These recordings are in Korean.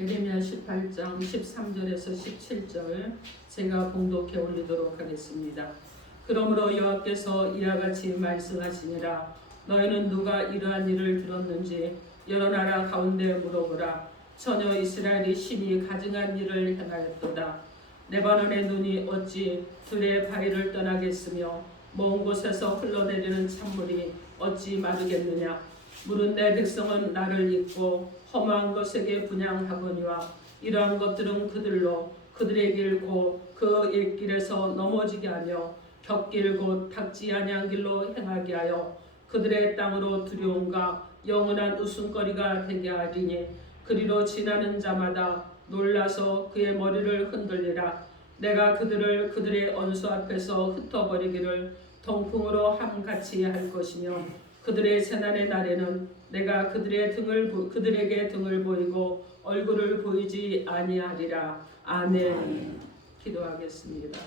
에레미야 18장 13절에서 17절 제가 봉독해 올리도록 하겠습니다. 그러므로 여호와께서 이와 같이 말씀하시니라. 너희는 누가 이러한 일을 들었는지 여러 나라 가운데 물어보라. 전혀 이스라엘이 심히 가증한 일을 행하였도다. 레바논의 눈이 어찌 들의 바위를 떠나겠으며 먼 곳에서 흘러내리는 찬물이 어찌 마르겠느냐. 물은 내 백성은 나를 잊고 허무한 것에게 분향하거니와 이러한 것들은 그들로 그들의 길 곧 그 일길에서 넘어지게 하며 곁길 곧 닥지 아니한 길로 행하게 하여 그들의 땅으로 두려움과 영원한 웃음거리가 되게 하리니 그리로 지나는 자마다 놀라서 그의 머리를 흔들리라. 내가 그들을 그들의 언수 앞에서 흩어버리기를 동풍으로 함같이 할 것이며 그들의 재난의 날에는 내가 그들에게 등을 보이고 얼굴을 보이지 아니하리라. 아멘. 기도하겠습니다.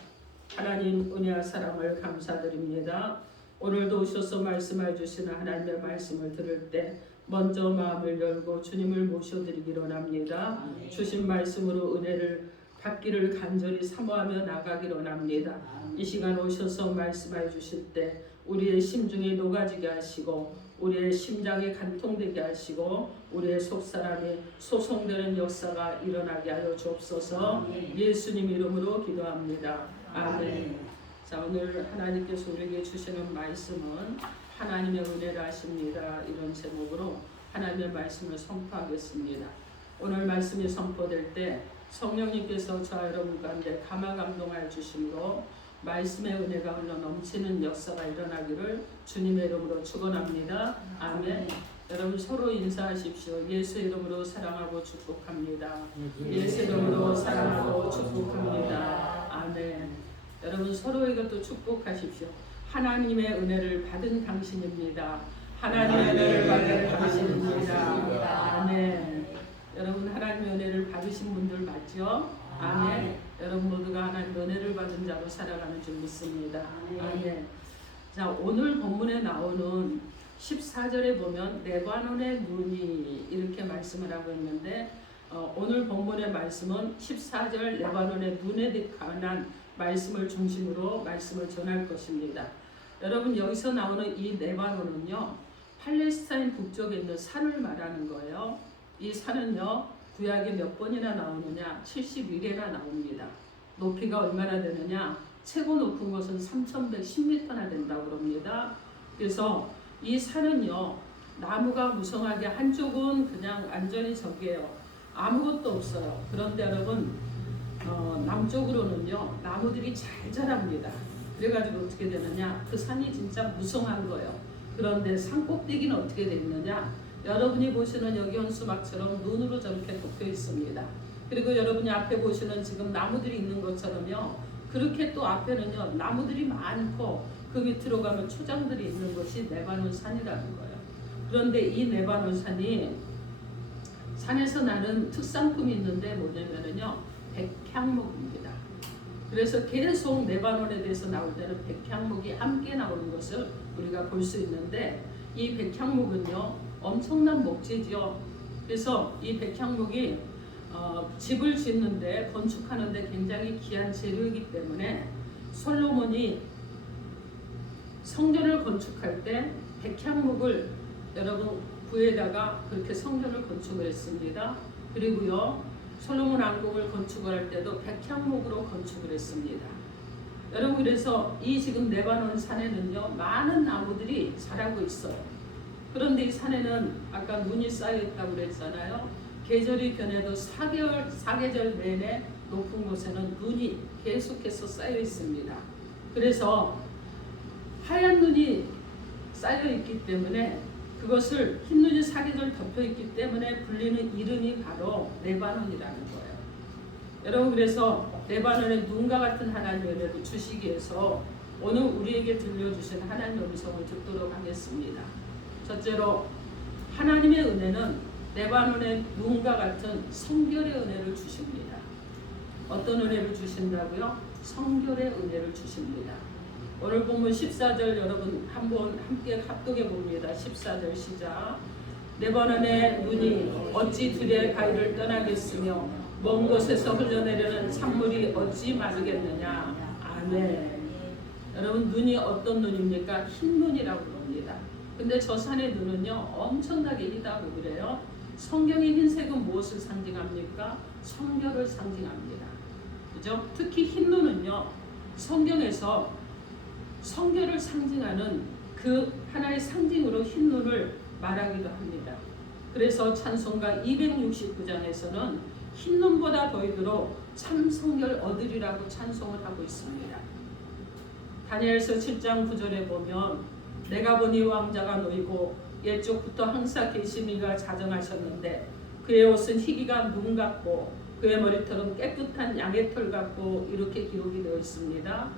하나님 은혜와 사랑을 감사드립니다. 오늘도 오셔서 말씀해 주시는 하나님의 말씀을 들을 때 먼저 마음을 열고 주님을 모셔드리기로 합니다. 주신 말씀으로 은혜를 받기를 간절히 사모하며 나가기로 합니다. 이 시간 오셔서 말씀해 주실 때 우리의 심중이 녹아지게 하시고 우리의 심장이 간통되게 하시고 우리의 속사람이 소송되는 역사가 일어나게 하여 주옵소서. 예수님 이름으로 기도합니다. 아멘. 자, 오늘 하나님께서 우리에게 주시는 말씀은 하나님의 은혜를 아십니다. 이런 제목으로 하나님의 말씀을 선포하겠습니다. 오늘 말씀이 선포될 때 성령님께서 저와 여러분 가운데 감화감동하여 주심으로 말씀의 은혜가 흘러 넘치는 역사가 일어나기를 주님의 이름으로 축원합니다. 아멘. 여러분 서로 인사하십시오. 예수 이름으로 사랑하고 축복합니다. 예수 이름으로 사랑하고 축복합니다. 아멘. 여러분 서로에게 또 축복하십시오. 하나님의 은혜를 받은 당신입니다. 하나님의 은혜를 받은 당신입니다. 아멘. 여러분 하나님의 은혜를 받으신 분들 맞죠? 아멘. 여러분 모두가 하나님의 은혜를 받은 자로 살아가는 줄 믿습니다. 아멘. 자, 오늘 본문에 나오는 14절에 보면 레바논의 눈이 이렇게 말씀을 하고 있는데 오늘 본문의 말씀은 14절 레바논의 눈에 관한 말씀을 중심으로 말씀을 전할 것입니다. 여러분 여기서 나오는 이 레바논은요 팔레스타인 북쪽에 있는 산을 말하는 거예요. 이 산은요 구약에 몇 번이나 나오느냐 71회나 나옵니다. 높이가 얼마나 되느냐 최고 높은 곳은 3110m나 된다고 그럽니다. 그래서 이 산은요 나무가 무성하게 한쪽은 그냥 완전히 저기예요. 아무것도 없어요. 그런데 여러분 남쪽으로는요 나무들이 잘 자랍니다. 그래가지고 어떻게 되느냐 그 산이 진짜 무성한 거예요. 그런데 산 꼭대기는 어떻게 돼 있느냐 여러분이 보시는 여기 현수막처럼 눈으로 저렇게 덮여 있습니다. 그리고 여러분이 앞에 보시는 지금 나무들이 있는 것처럼요 그렇게 또 앞에는요 나무들이 많고 그 밑으로 가면 초장들이 있는 것이 레바논 산이라는 거예요. 그런데 이 레바논 산이 산에서 나는 특산품이 있는데 뭐냐면요 백향목입니다. 그래서 계속 레바논에 대해서 나올 때는 백향목이 함께 나오는 것을 우리가 볼 수 있는데 이 백향목은요 엄청난 목재죠. 그래서 이 백향목이 집을 짓는데 건축하는데 굉장히 귀한 재료이기 때문에 솔로몬이 성전을 건축할 때 백향목을 여러분 구에다가 그렇게 성전을 건축을 했습니다. 그리고요 솔로몬 왕궁을 건축을 할 때도 백향목으로 건축을 했습니다. 여러분 그래서 이 지금 레바논 산에는요 많은 나무들이 자라고 있어요. 그런데 이 산에는 아까 눈이 쌓여 있다고 그랬잖아요. 계절이 변해도 사계절 내내 높은 곳에는 눈이 계속해서 쌓여 있습니다. 그래서 하얀 눈이 쌓여 있기 때문에 그것을 흰 눈이 사계절 덮여 있기 때문에 불리는 이름이 바로 레바논이라는 거예요. 여러분 그래서 레바논의 눈과 같은 하나님의 은혜를 주시기 위해서 오늘 우리에게 들려주신 하나님의 음성을 듣도록 하겠습니다. 첫째로 하나님의 은혜는 레바논의 눈과 같은 성결의 은혜를 주십니다. 어떤 은혜를 주신다고요? 성결의 은혜를 주십니다. 오늘 본문 14절 여러분 한번 함께 합독해 봅니다. 14절 시작. 레바논의 눈이 어찌 들의 가위를 떠나겠으며 먼 곳에서 흘러내리는 찬물이 어찌 마르겠느냐. 아멘. 여러분, 눈이 어떤 눈입니까? 흰 눈이라고 그럽니다. 근데 저 산의 눈은요 엄청나게 희다고 그래요. 성경의 흰색은 무엇을 상징합니까? 성결을 상징합니다. 그죠? 특히 흰 눈은요 성경에서 성결을 상징하는 그 하나의 상징으로 흰 눈을 말하기도 합니다. 그래서 찬송가 269장에서는 흰 눈보다 더이도록 참 성결 얻으리라고 찬송을 하고 있습니다. 다니엘서 7장 9절에 보면 내가 보니 왕자가 놓이고 옛적부터 항상 계시미가 자정하셨는데 그의 옷은 희기가 눈 같고 그의 머리털은 깨끗한 양의 털 같고 이렇게 기록이 되어 있습니다.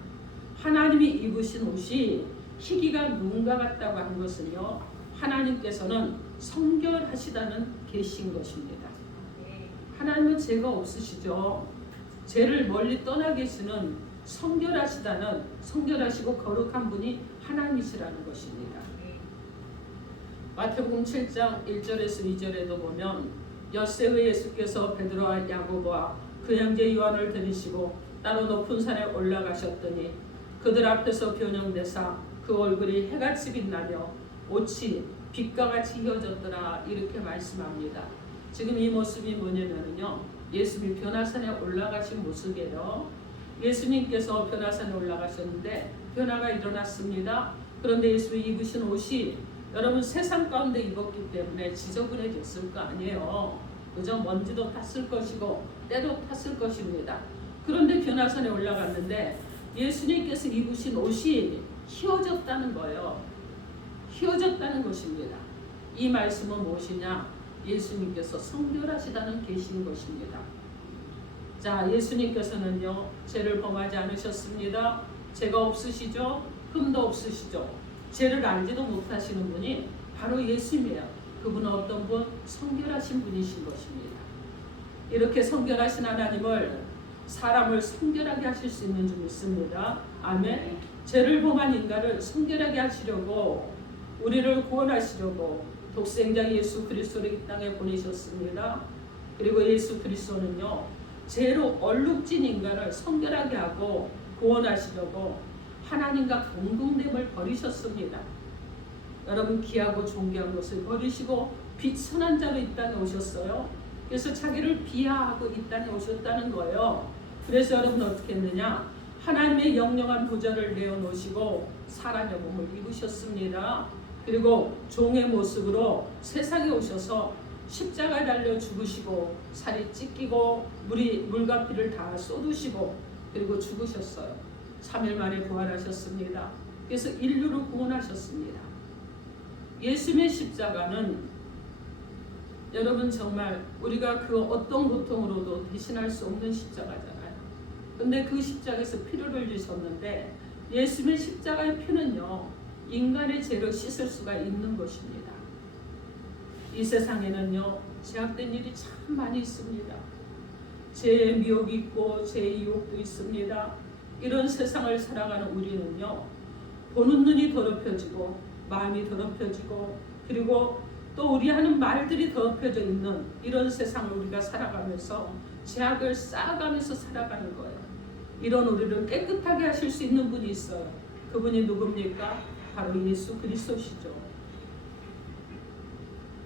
하나님이 입으신 옷이 희기가 눈과 같다고 한 것은요 하나님께서는 성결하시다는 계신 것입니다. 하나님은 죄가 없으시죠. 죄를 멀리 떠나 계시는 성결하시다는 성결하시고 거룩한 분이 하나님이시라는 것입니다. 마태복음 7장 1절에서 2절에도 보면 엿새의 예수께서 베드로와 야고보와 그 형제 요한을 데리시고 따로 높은 산에 올라가셨더니 그들 앞에서 변형되사 그 얼굴이 해같이 빛나며 옷이 빛과 같이 휘어졌더라 이렇게 말씀합니다. 지금 이 모습이 뭐냐면요 예수님이 변화산에 올라가신 모습이에요. 예수님께서 변화산에 올라가셨는데 변화가 일어났습니다. 그런데 예수님이 입으신 옷이 여러분 세상 가운데 입었기 때문에 지저분해졌을 거 아니에요. 그저 먼지도 탔을 것이고 때도 탔을 것입니다. 그런데 변화산에 올라갔는데 예수님께서 입으신 옷이 휘어졌다는 거예요. 휘어졌다는 것입니다. 이 말씀은 무엇이냐? 예수님께서 성결하시다는 계신 것입니다. 자, 예수님께서는요 죄를 범하지 않으셨습니다. 죄가 없으시죠? 흠도 없으시죠? 죄를 알지도 못하시는 분이 바로 예수님이에요. 그분은 어떤 분? 성결하신 분이신 것입니다. 이렇게 성결하신 하나님을 사람을 성결하게 하실 수 있는 줄 믿습니다. 아멘. 죄를 범한 인간을 성결하게 하시려고 우리를 구원하시려고 독생자 예수 그리스도를 이 땅에 보내셨습니다. 그리고 예수 그리스도는요 죄로 얼룩진 인간을 성결하게 하고 구원하시려고 하나님과 공동됨을 버리셨습니다. 여러분 귀하고 존귀한 것을 버리시고 비천한 자로 이 땅에 오셨어요. 그래서 자기를 비하하고 이 땅에 오셨다는 거예요. 그래서 여러분 어떻게 했느냐? 하나님의 영영한 보좌를 내어놓으시고 사람의 몸을 입으셨습니다. 그리고 종의 모습으로 세상에 오셔서 십자가에 달려 죽으시고 살이 찢기고 물과 피를 다 쏟으시고 그리고 죽으셨어요. 3일 만에 부활하셨습니다. 그래서 인류를 구원하셨습니다. 예수님의 십자가는 여러분 정말 우리가 그 어떤 고통으로도 대신할 수 없는 십자가잖아요. 근데 그 십자가에서 피를 흘리셨는데 예수님의 십자가의 피는요 인간의 죄를 씻을 수가 있는 것입니다. 이 세상에는요 제약된 일이 참 많이 있습니다. 죄의 미혹이 있고 죄의 유혹도 있습니다. 이런 세상을 살아가는 우리는요 보는 눈이 더럽혀지고 마음이 더럽혀지고 그리고 또 우리 하는 말들이 더럽혀져 있는 이런 세상을 우리가 살아가면서 죄악을 쌓아가면서 살아가는 거예요. 이런 우리를 깨끗하게 하실 수 있는 분이 있어요. 그분이 누굽니까? 바로 예수 그리스도시죠.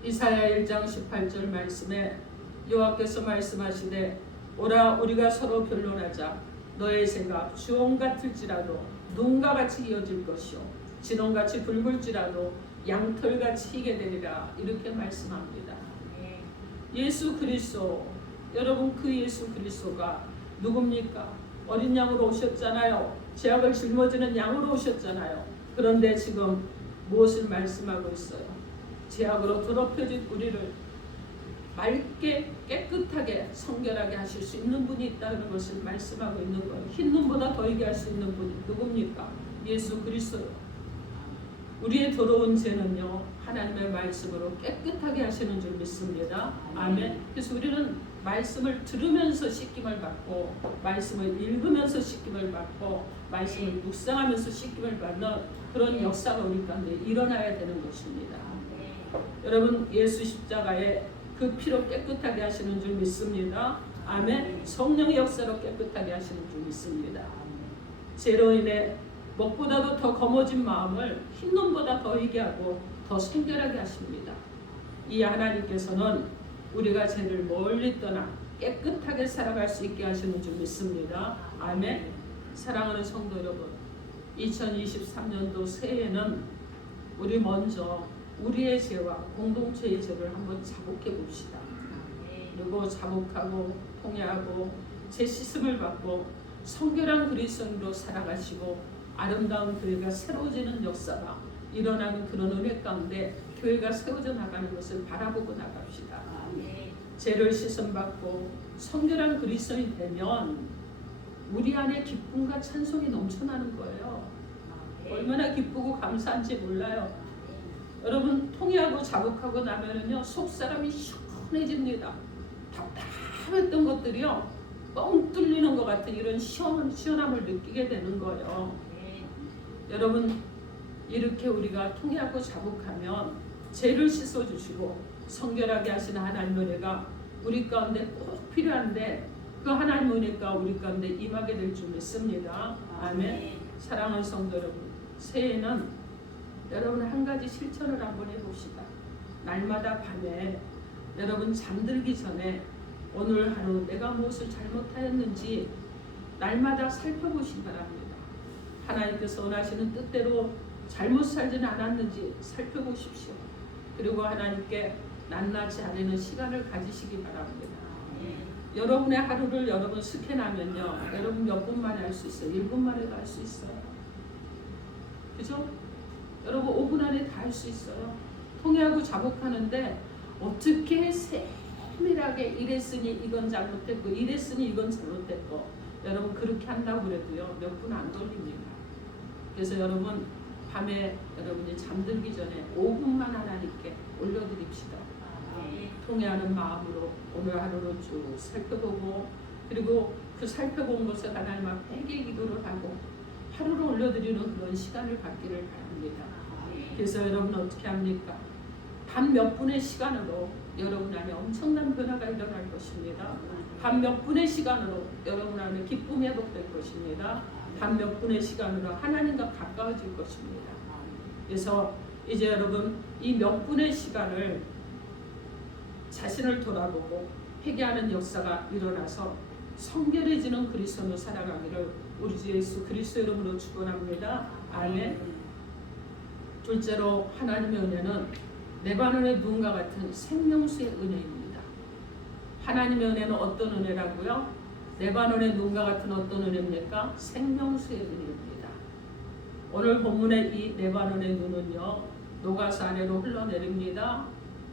이사야 1장 18절 말씀에 여호와께서 말씀하시되 오라 우리가 서로 변론하자. 너의 죄가 주홍 같을지라도 눈과 같이 이어질 것이요 진홍같이 붉을지라도 양털같이 희게 되리라 이렇게 말씀합니다. 예수 그리스도 여러분 그 예수 그리스도가 누굽니까? 어린 양으로 오셨잖아요. 죄악을 짊어지는 양으로 오셨잖아요. 그런데 지금 무엇을 말씀하고 있어요? 죄악으로 더럽혀진 우리를 맑게 깨끗하게 성결하게 하실 수 있는 분이 있다는 것을 말씀하고 있는 거예요. 흰 눈보다 더이게 할 수 있는 분이 누굽니까? 예수 그리스도요. 우리의 더러운 죄는요 하나님의 말씀으로 깨끗하게 하시는 줄 믿습니다. 아멘. 그래서 우리는 말씀을 들으면서 씻김을 받고 말씀을 읽으면서 씻김을 받고 말씀을 묵상하면서 씻김을 받는 그런 역사가 우리 가운데 일어나야 되는 것입니다. 여러분 예수 십자가에 그 피로 깨끗하게 하시는 줄 믿습니다. 아멘. 성령의 역사로 깨끗하게 하시는 줄 믿습니다. 죄로 인해 먹보다도 더 검어진 마음을 흰눈보다 더 희게 하고 더 성결하게 하십니다. 이 하나님께서는 우리가 죄를 멀리 떠나 깨끗하게 살아갈 수 있게 하시는 줄 믿습니다. 아멘. 사랑하는 성도 여러분, 2023년도 새해에는 우리 먼저 우리의 죄와 공동체의 죄를 한번 자복해 봅시다. 그리고 자복하고 통회하고 죄 씻음을 받고 성결한 그리스도인으로 살아가시고 아름다운 교회가 새로워지는 역사가 일어나는 그런 은혜 가운데 교회가 세워져 나가는 것을 바라보고 나갑시다. 죄를 씻음 받고 성결한 그리스도인이 되면 우리 안에 기쁨과 찬송이 넘쳐나는 거예요. 얼마나 기쁘고 감사한지 몰라요. 여러분 통회하고 자복하고 나면은요 속 사람이 시원해집니다. 답답했던 것들이요 뻥 뚫리는 것 같은 이런 시원함을 느끼게 되는 거예요. 여러분 이렇게 우리가 통회하고 자복하면 죄를 씻어주시고 성결하게 하시는 하나님의 은혜가 우리 가운데 꼭 필요한데 그 하나님의 은혜가 우리 가운데 임하게 될 줄 믿습니다. 아멘. 사랑하는 성도 여러분, 새해는 여러분 한 가지 실천을 한번 해봅시다. 날마다 밤에 여러분 잠들기 전에 오늘 하루 내가 무엇을 잘못하였는지 날마다 살펴보시기 바랍니다. 하나님께서 원하시는 뜻대로 잘못 살지는 않았는지 살펴보십시오. 그리고 하나님께 낱낱이 아뢰는 시간을 가지시기 바랍니다. 여러분의 하루를 여러분 스캔하면요 여러분 몇 분 만에 할 수 있어요. 1분 만에도 할 수 있어요. 그죠? 여러분 5분 안에 다 할 수 있어요. 통회하고 자복하는데 어떻게 세밀하게 이랬으니 이건 잘못했고 이랬으니 이건 잘못했고 여러분 그렇게 한다고 그래도요 몇 분 안 걸립니다. 그래서 여러분 밤에 여러분이 잠들기 전에 5분만 하나님께 올려드립시다. 통회하는 마음으로 오늘 하루를 쭉 살펴보고 그리고 그 살펴본 것을 하나님 앞에 회개 기도를 하고 하루를 올려드리는 그런 시간을 갖기를 바랍니다. 그래서 여러분 어떻게 합니까? 단 몇 분의 시간으로 여러분 안에 엄청난 변화가 일어날 것입니다. 단 몇 분의 시간으로 여러분 안에 기쁨이 회복될 것입니다. 단 몇 분의 시간으로 하나님과 가까워질 것입니다. 그래서 이제 여러분 이 몇 분의 시간을 자신을 돌아보고 회개하는 역사가 일어나서 성결해지는 그리스도로 살아가기를 우리 주 예수 그리스도 이름으로 축원합니다. 아멘. 둘째로 하나님의 은혜는 레바논의 눈과 같은 생명수의 은혜입니다. 하나님의 은혜는 어떤 은혜라고요? 레바논의 눈과 같은 어떤 은혜입니까? 생명수의 은혜입니다. 오늘 본문의 이 레바논의 눈은요 녹아서 아래로 흘러내립니다.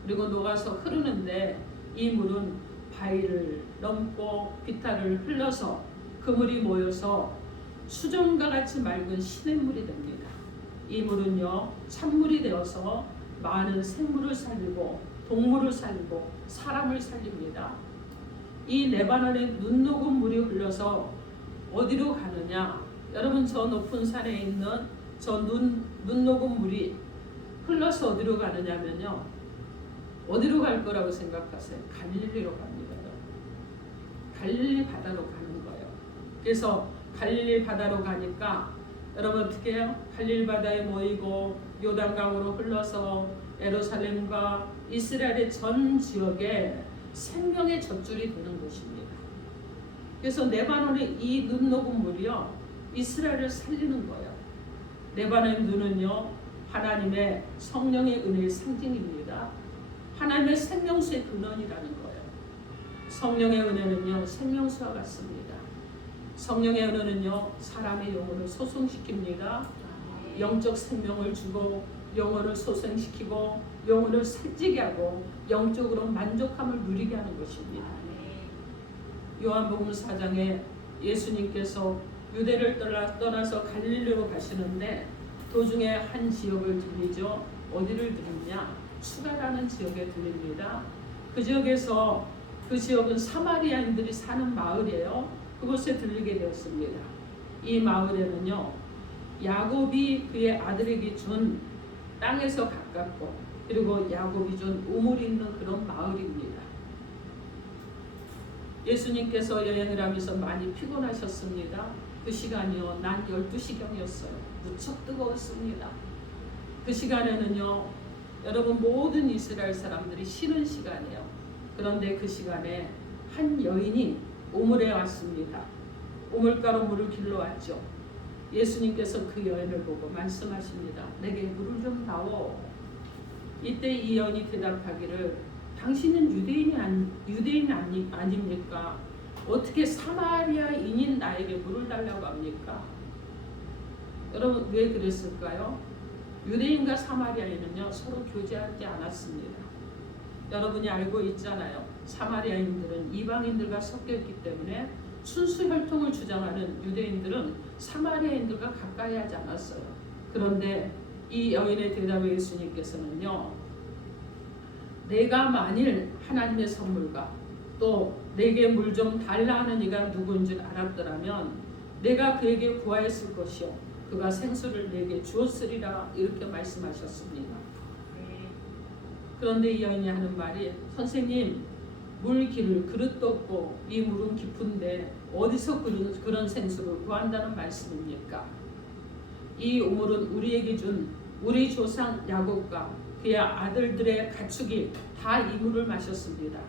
그리고 녹아서 흐르는데 이 물은 바위를 넘고 비탈을 흘러서 그 물이 모여서 수정과 같이 맑은 시냇물이 됩니다. 이 물은요 찬물이 되어서 많은 생물을 살리고 동물을 살리고 사람을 살립니다. 이 레바논의 눈 녹은 물이 흘러서 어디로 가느냐? 여러분 저 높은 산에 있는 저 눈 녹은 물이 흘러서 어디로 가느냐면요 어디로 갈 거라고 생각하세요? 갈릴리로 갑니다. 갈릴리 바다로 가는 거예요. 그래서 갈릴리 바다로 가니까 여러분 어떻게 해요? 갈릴리 바다에 모이고 요단강으로 흘러서 예루살렘과 이스라엘의 전 지역에 생명의 젖줄이 되는 곳입니다. 그래서 레바논의 이 눈 녹은 물이요 이스라엘을 살리는 거예요. 레바논의 눈은요 하나님의 성령의 은혜의 상징입니다. 하나님의 생명수의 근원이라는 거예요. 성령의 은혜는요 생명수와 같습니다. 성령의 은혜는요 사람의 영혼을 소생시킵니다. 영적 생명을 주고 영혼을 소생시키고 영혼을 살찌게 하고 영적으로 만족함을 누리게 하는 것입니다. 요한복음 4장에 예수님께서 유대를 떠나서 갈릴리로 가시는데 도중에 한 지역을 들리죠. 어디를 들리냐? 수가라는 지역에 들립니다. 그 지역에서 그 지역은 사마리아인들이 사는 마을이에요. 그곳에 들리게 되었습니다. 이 마을에는요 야곱이 그의 아들에게 준 땅에서 가깝고 그리고 야곱이 준 우물이 있는 그런 마을입니다. 예수님께서 여행을 하면서 많이 피곤하셨습니다. 그 시간이요, 낮 12시경이었어요. 무척 뜨거웠습니다. 그 시간에는요, 여러분 모든 이스라엘 사람들이 쉬는 시간이에요. 그런데 그 시간에 한 여인이 우물에 왔습니다. 우물가로 물을 길러왔죠. 예수님께서 그 여인을 보고 말씀하십니다. 내게 물을 좀 다오. 이때 이 여인이 대답하기를, 당신은 유대인 아닙니까? 어떻게 사마리아인인 나에게 물을 달라고 합니까? 여러분 왜 그랬을까요? 유대인과 사마리아인은요 서로 교제하지 않았습니다. 여러분이 알고 있잖아요. 사마리아인들은 이방인들과 섞였기 때문에 순수 혈통을 주장하는 유대인들은 사마리아인들과 가까이 하지 않았어요. 그런데 이 여인의 대답에 예수님께서는요, 내가 만일 하나님의 선물과 또 내게 물 좀 달라 하는 이가 누구인 줄 알았더라면 내가 그에게 구하였을 것이요 그가 생수를 내게 주었으리라, 이렇게 말씀하셨습니다. 그런데 이 여인이 하는 말이, 선생님, 물 기를 그릇도 없고 이 물은 깊은데 어디서 그런 생수를 구한다는 말씀입니까? 이 우물은 우리에게 준 우리 조상 야곱과 그의 아들들의 가축이 다 이 물을 마셨습니다.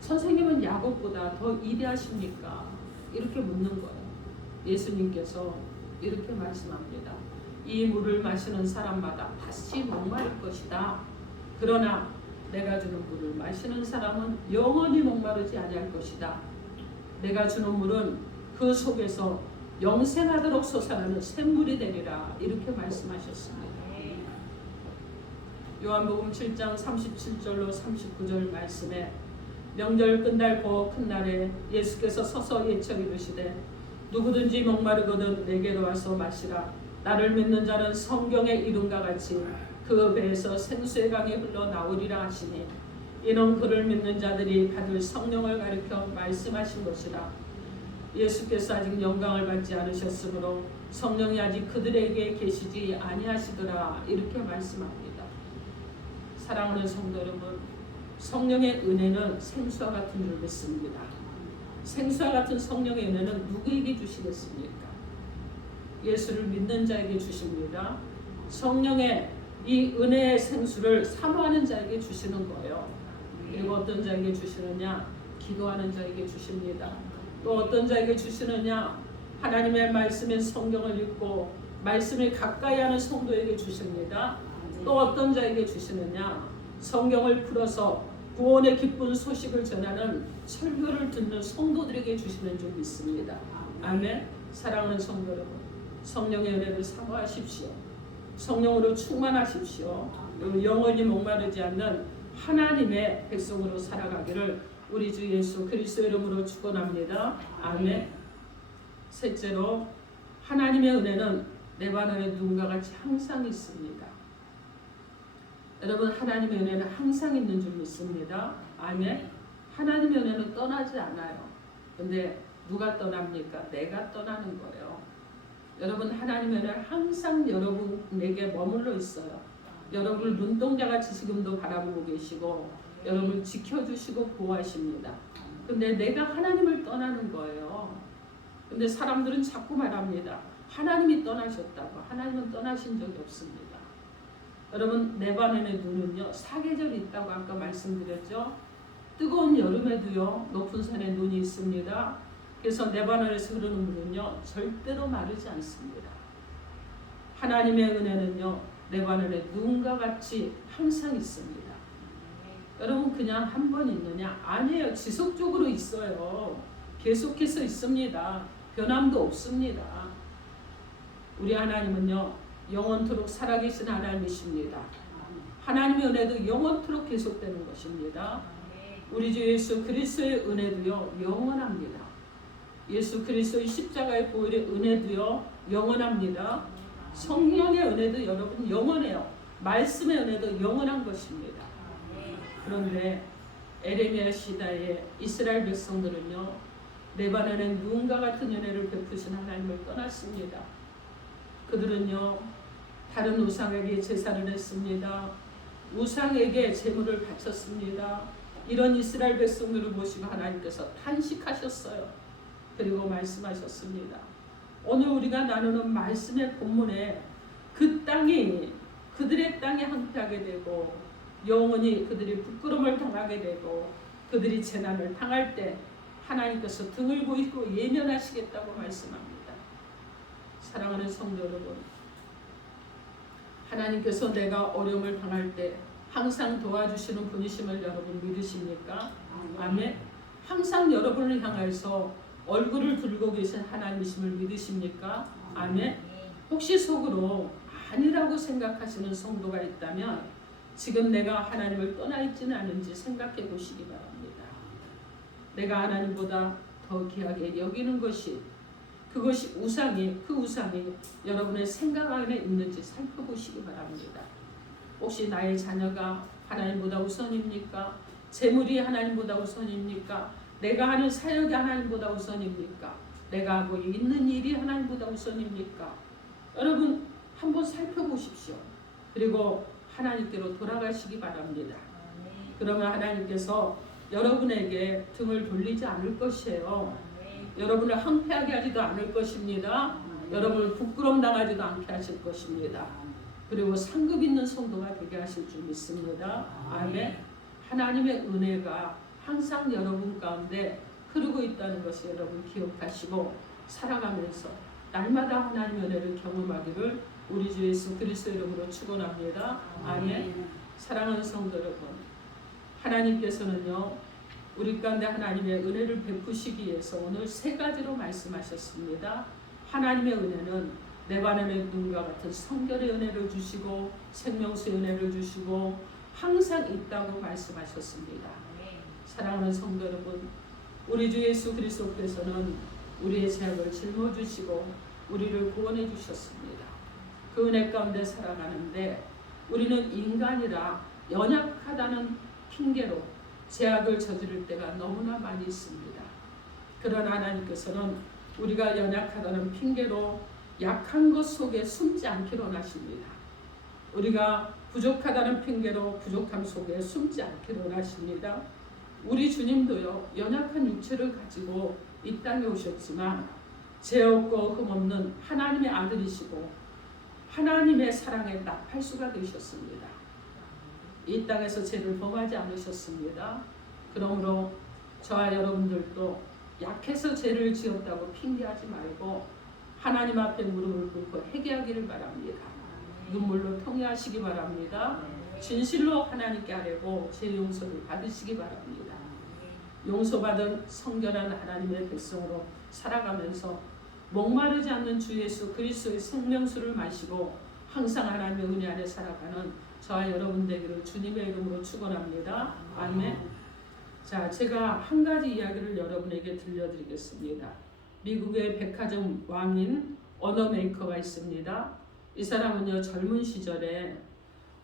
선생님은 야곱보다 더 위대하십니까? 이렇게 묻는 거예요. 예수님께서 이렇게 말씀합니다. 이 물을 마시는 사람마다 다시 목마를 것이다. 그러나 내가 주는 물을 마시는 사람은 영원히 목마르지 아니할 것이다. 내가 주는 물은 그 속에서 영생하도록 솟아나는 샘물이 되리라, 이렇게 말씀하셨습니다. 요한복음 7장 37절로 39절 말씀에, 명절 끝날 그 큰 날에 예수께서 서서 예쳐 이르시되 누구든지 목마르거든 내게로 와서 마시라. 나를 믿는 자는 성경에 이름과 같이 그 배에서 생수의 강이 흘러나오리라 하시니, 이는 그를 믿는 자들이 받을 성령을 가리켜 말씀하신 것이라. 예수께서 아직 영광을 받지 않으셨으므로 성령이 아직 그들에게 계시지 아니하시더라, 이렇게 말씀합니다. 사랑하는 성도 여러분, 성령의 은혜는 생수와 같은 줄 믿습니다. 생수와 같은 성령의 은혜는 누구에게 주시겠습니까? 예수를 믿는 자에게 주십니다. 성령의 이 은혜의 생수를 사모하는 자에게 주시는 거예요. 그리고 어떤 자에게 주시느냐? 기도하는 자에게 주십니다. 또 어떤 자에게 주시느냐? 하나님의 말씀인 성경을 읽고 말씀을 가까이 하는 성도에게 주십니다. 또 어떤 자에게 주시느냐? 성경을 풀어서 구원의 기쁜 소식을 전하는 설교를 듣는 성도들에게 주시는 줄 믿습니다. 아멘. 사랑하는 성도 여러분, 성령의 은혜를 사모하십시오. 성령으로 충만하십시오. 그리고 영원히 목마르지 않는 하나님의 백성으로 살아가기를 우리 주 예수 그리스도 이름으로 축원합니다. 아멘. 셋째로, 하나님의 은혜는 레바논의 눈과 같이 항상 있습니다. 여러분, 하나님의 은혜는 항상 있는 줄 믿습니다. 아멘. 하나님의 은혜는 떠나지 않아요. 근데 누가 떠납니까? 내가 떠나는 거예요. 여러분, 하나님의 은혜는 항상 여러분에게 머물러 있어요. 여러분을 눈동자같이 지금도 바라보고 계시고 여러분을 지켜주시고 보호하십니다. 근데 내가 하나님을 떠나는 거예요. 근데 사람들은 자꾸 말합니다. 하나님이 떠나셨다고. 하나님은 떠나신 적이 없습니다. 여러분, 레바논의 눈은요, 사계절이 있다고 아까 말씀드렸죠. 뜨거운 여름에도요, 높은 산에 눈이 있습니다. 그래서 레바논에서 흐르는 물은요, 절대로 마르지 않습니다. 하나님의 은혜는요, 레바논의 눈과 같이 항상 있습니다. 여러분, 그냥 한 번 있느냐? 아니에요. 지속적으로 있어요. 계속해서 있습니다. 변함도 없습니다. 우리 하나님은요, 영원토록 살아계신 하나님이십니다. 하나님의 은혜도 영원토록 계속되는 것입니다. 우리 주 예수 그리스도의 은혜도요, 영원합니다. 예수 그리스도의 십자가의 보혈의 은혜도요, 영원합니다. 성령의 은혜도 여러분 영원해요. 말씀의 은혜도 영원한 것입니다. 그런데 에레미야 시대의 이스라엘 백성들은요, 레바논의 눈과 같은 은혜를 베푸신 하나님을 떠났습니다. 그들은요, 다른 우상에게 제사를 했습니다. 우상에게 제물을 바쳤습니다. 이런 이스라엘 백성들을 보시고 하나님께서 탄식하셨어요. 그리고 말씀하셨습니다. 오늘 우리가 나누는 말씀의 본문에 그 땅이 그들의 땅이 황폐하게 되고 영원히 그들이 부끄러움을 당하게 되고 그들이 재난을 당할 때 하나님께서 등을 보이고 예면하시겠다고 말씀합니다. 사랑하는 성도 여러분, 하나님께서 내가 어려움을 당할 때 항상 도와주시는 분이심을 여러분 믿으십니까? 아멘. 항상 여러분을 향해서 얼굴을 들고 계신 하나님이심을 믿으십니까? 아멘. 혹시 속으로 아니라고 생각하시는 성도가 있다면 지금 내가 하나님을 떠나 있지는 않은지 생각해 보시기 바랍니다. 내가 하나님보다 더 귀하게 여기는 것이 그것이 그 우상이 여러분의 생각 안에 있는지 살펴보시기 바랍니다. 혹시 나의 자녀가 하나님보다 우선입니까? 재물이 하나님보다 우선입니까? 내가 하는 사역이 하나님보다 우선입니까? 내가 하고 있는 일이 하나님보다 우선입니까? 여러분 한번 살펴보십시오. 그리고 하나님께로 돌아가시기 바랍니다. 그러면 하나님께서 여러분에게 등을 돌리지 않을 것이에요. 여러분을 황폐하게 하지도 않을 것입니다. 여러분을 부끄러움 당하지도 않게 하실 것입니다. 그리고 상급 있는 성도가 되게 하실 줄 믿습니다. 아멘. 하나님의 은혜가 항상 여러분 가운데 흐르고 있다는 것을 여러분 기억하시고 살아가면서 날마다 하나님의 은혜를 경험하기를 우리 주 예수 그리스도 이름으로 축원합니다. 아멘. 사랑하는 성도 여러분, 하나님께서는요 우리 가운데 하나님의 은혜를 베푸시기 위해서 오늘 세 가지로 말씀하셨습니다. 하나님의 은혜는 레바논의 눈과 같은 성결의 은혜를 주시고 생명수의 은혜를 주시고 항상 있다고 말씀하셨습니다. 사랑하는 성도 여러분, 우리 주 예수 그리스도께서는 우리의 죄악을 짊어지시고 우리를 구원해 주셨습니다. 그 은혜 가운데 살아가는데 우리는 인간이라 연약하다는 핑계로 죄악을 저지를 때가 너무나 많이 있습니다. 그러나 하나님께서는 우리가 연약하다는 핑계로 약한 것 속에 숨지 않기로 하십니다. 우리가 부족하다는 핑계로 부족함 속에 숨지 않기로 하십니다. 우리 주님도요 연약한 육체를 가지고 이 땅에 오셨지만 죄 없고 흠 없는 하나님의 아들이시고 하나님의 사랑에 나팔수가 되셨습니다. 이 땅에서 죄를 범하지 않으셨습니다. 그러므로 저와 여러분들도 약해서 죄를 지었다고 핑계하지 말고 하나님 앞에 무릎을 꿇고 회개하기를 바랍니다. 눈물로 통회하시기 바랍니다. 진실로 하나님께 아뢰고 죄 용서를 받으시기 바랍니다. 용서받은 성결한 하나님의 백성으로 살아가면서 목마르지 않는 주 예수 그리스도의 생명수를 마시고 항상 하나님의 은혜 안에 살아가는 저와 여러분 되기를 주님의 이름으로 축원합니다. 아멘. 자, 제가 한 가지 이야기를 여러분에게 들려드리겠습니다. 미국의 백화점 왕인 언어 메이커가 있습니다. 이 사람은요 젊은 시절에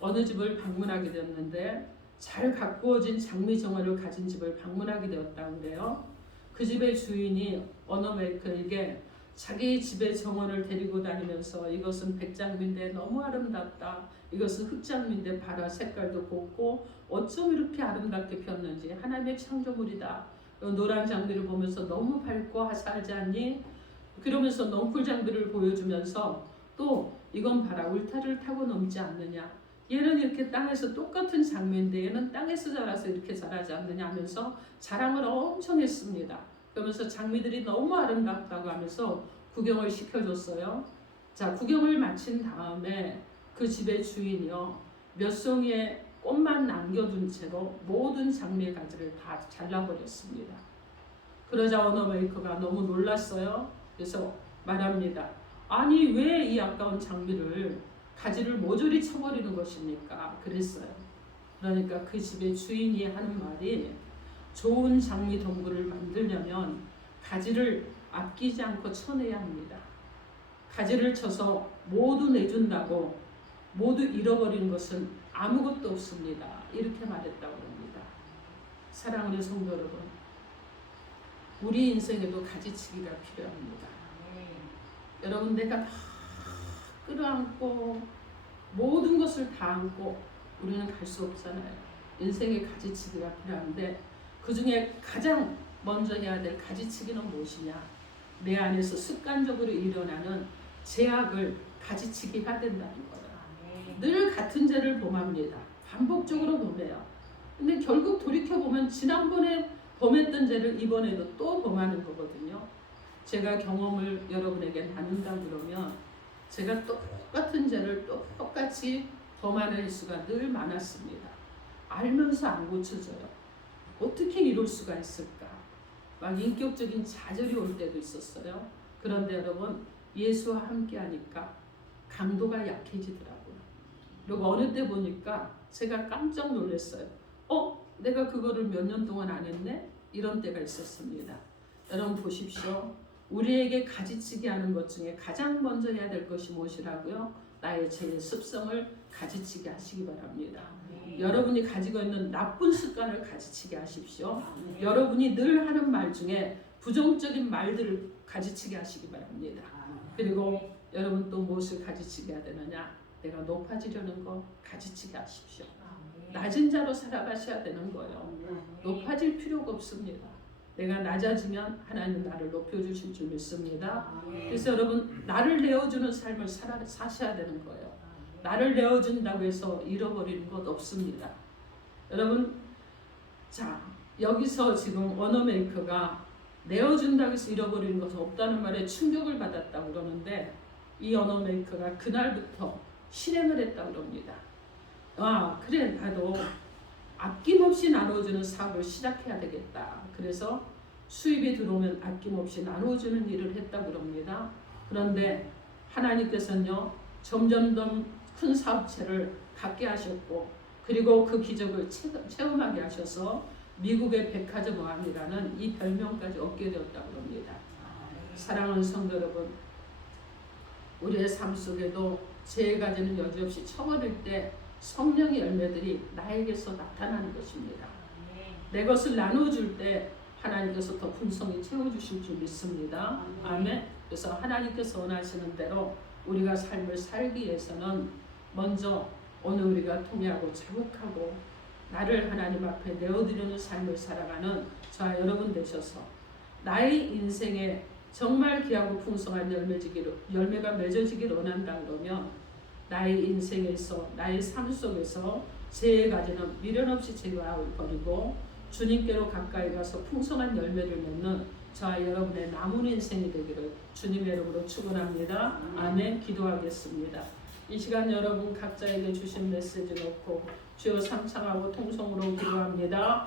어느 집을 방문하게 되었는데 잘 가꾸어진 장미 정원을 가진 집을 방문하게 되었다고 그래요. 그 집의 주인이 언어 메이커에게 자기 집의 정원을 데리고 다니면서 이것은 백장미인데 너무 아름답다. 이것은 흑장미인데 봐라 색깔도 곱고 어쩜 이렇게 아름답게 폈는지 하나님의 창조물이다. 노란 장미를 보면서 너무 밝고 화사하지 않니? 그러면서 넝쿨 장미를 보여주면서 또 이건 봐라 울타리를 타고 넘지 않느냐. 얘는 이렇게 땅에서 똑같은 장미인데 얘는 땅에서 자라서 이렇게 자라지 않느냐 하면서 자랑을 엄청 했습니다. 그러면서 장미들이 너무 아름답다고 하면서 구경을 시켜줬어요. 자, 구경을 마친 다음에 그 집의 주인이요 몇 송이의 꽃만 남겨둔 채로 모든 장미의 가지를 다 잘라버렸습니다. 그러자 언어 메이커가 너무 놀랐어요. 그래서 말합니다. 아니 왜 이 아까운 장미를 가지를 모조리 쳐버리는 것입니까? 그랬어요. 그러니까 그 집의 주인이 하는 말이 좋은 장미 덩굴을 만들려면 가지를 아끼지 않고 쳐내야 합니다. 가지를 쳐서 모두 내준다고 모두 잃어버리는 것은 아무것도 없습니다. 이렇게 말했다고 합니다. 사랑하는 성도 여러분, 우리 인생에도 가지치기가 필요합니다. 여러분 내가 다 끌어안고 모든 것을 다 안고 우리는 갈 수 없잖아요. 인생의 가지치기가 필요한데 그 중에 가장 먼저 해야 될 가지치기는 무엇이냐? 내 안에서 습관적으로 일어나는 죄악을 가지치기 해야 된다는 거예요. 늘 같은 죄를 범합니다. 반복적으로 범해요. 근데 결국 돌이켜보면 지난번에 범했던 죄를 이번에도 또 범하는 거거든요. 제가 경험을 여러분에게 나눈다 그러면 제가 똑같은 죄를 똑같이 범하는 횟수가 늘 많았습니다. 알면서 안 고쳐져요. 어떻게 이럴 수가 있을까? 막 인격적인 좌절이 올 때도 있었어요. 그런데 여러분 예수와 함께 하니까 강도가 약해지더라고요. 그리고 어느 때 보니까 제가 깜짝 놀랐어요. 내가 그거를 몇 년 동안 안 했네? 이런 때가 있었습니다. 여러분 보십시오. 우리에게 가지치기 하는 것 중에 가장 먼저 해야 될 것이 무엇이라고요? 나의 죄의 습성을 가지치게 하시기 바랍니다. 여러분이 가지고 있는 나쁜 습관을 가지치게 하십시오. 여러분이 늘 하는 말 중에 부정적인 말들을 가지치게 하시기 바랍니다. 그리고 여러분 또 무엇을 가지치게 해야 되느냐? 내가 높아지려는 거 가지치게 하십시오. 낮은 자로 살아가셔야 되는 거예요. 높아질 필요가 없습니다. 내가 낮아지면 하나님 나를 높여주실 줄 믿습니다. 그래서 여러분 나를 내어주는 삶을 사셔야 되는 거예요. 나를 내어준다고 해서 잃어버리는 것 없습니다. 여러분 자 여기서 지금 언어메이커가 내어준다고 해서 잃어버리는 것은 없다는 말에 충격을 받았다고 그러는데 이 언어메이커가 그날부터 실행을 했다고 그럽니다. 그래 나도 아낌없이 나눠주는 사업을 시작해야 되겠다. 그래서 수입이 들어오면 아낌없이 나눠주는 일을 했다고 그럽니다. 그런데 하나님께서는요 점점 더 큰 사업체를 갖게 하셨고 그리고 그 기적을 체험하게 하셔서 미국의 백화점 왕이라는 이 별명까지 얻게 되었다고 합니다. 사랑하는 성도 여러분, 우리의 삶 속에도 죄의 가지는 여지없이 쳐버릴 때 성령의 열매들이 나에게서 나타나는 것입니다. 내 것을 나눠줄 때 하나님께서 더 풍성히 채워주실 줄 믿습니다. 아멘. 그래서 하나님께서 원하시는 대로 우리가 삶을 살기 위해서는 먼저 오늘 우리가 통회하고 자국하고 나를 하나님 앞에 내어드리는 삶을 살아가는 저와 여러분 되셔서 나의 인생에 정말 귀하고 풍성한 열매가 맺어지기를 원한다 그러면 나의 인생에서 나의 삶 속에서 죄의 가지는 미련 없이 제거하고 주님께로 가까이 가서 풍성한 열매를 맺는 저와 여러분의 남은 인생이 되기를 주님의 이름으로 축원합니다. 아멘. 기도하겠습니다. 이 시간 여러분 각자에게 주신 메시지 놓고 주여 삼창하고 통성으로 기도합니다.